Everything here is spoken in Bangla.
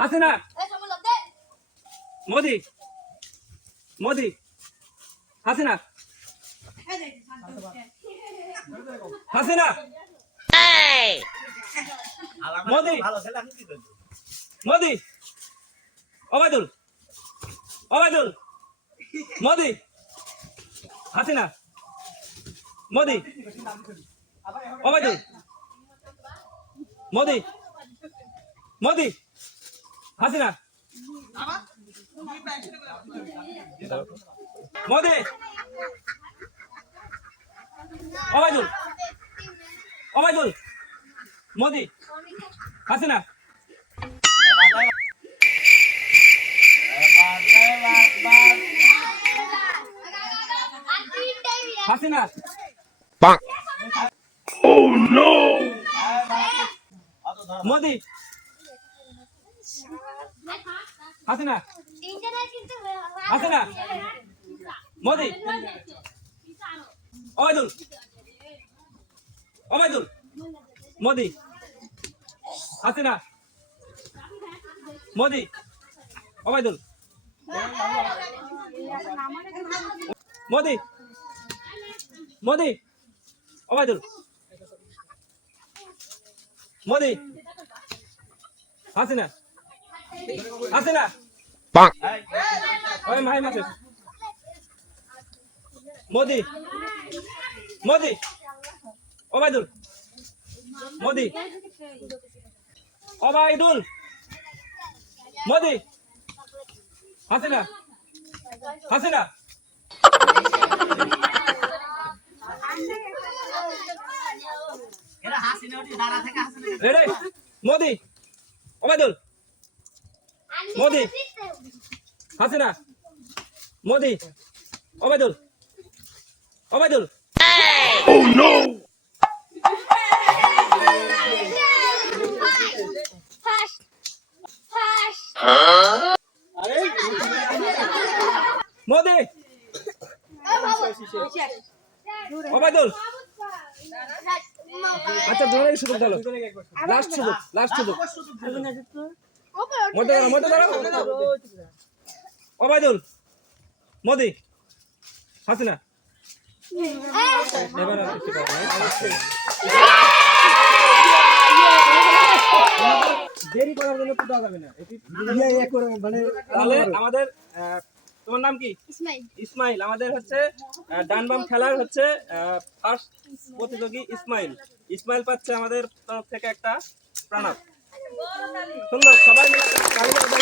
Hasina Modi Modi Hasina Hasina Modi Modi Obaidul Obaidul Modi Hasina Modi Obaidul Modi Modi Hasina Modi Obaidul Obaidul Modi Hasina Hasina Oh no! মোদি হাসিনা হাসিনা মোদি ওবায়দুল ওবায়দুল মোদি হাসিনা মোদি ওবায়দুল মোদি মোদি ওবায়দুল মোদি হাসিনা হাসিনা ওই মাই মাসে Modi Modi Obaidul Modi Obaidul Modi Hasina Hasina ready Modi Obaidul Modi Hasina Modi Obaidul Obaidul Oh no! Modi Obaidul আচ্ছা ধরে সুযোগ দাও লাস্ট সুযোগ মধ্যে দাঁড়াও ওবায়দুল মোদি হাসিনা এবার আর কিছু দেরি করার জন্য তো দেওয়া যাবে না মানে তাহলে আমাদের তোমার নাম কি ইসমাইল আমাদের হচ্ছে ডান বাম খেলার হচ্ছে ফার্স্ট প্রতিযোগী ইসমাইল পাচ্ছে আমাদের তরফ থেকে একটা প্রণাম সুন্দর সবাই মিলে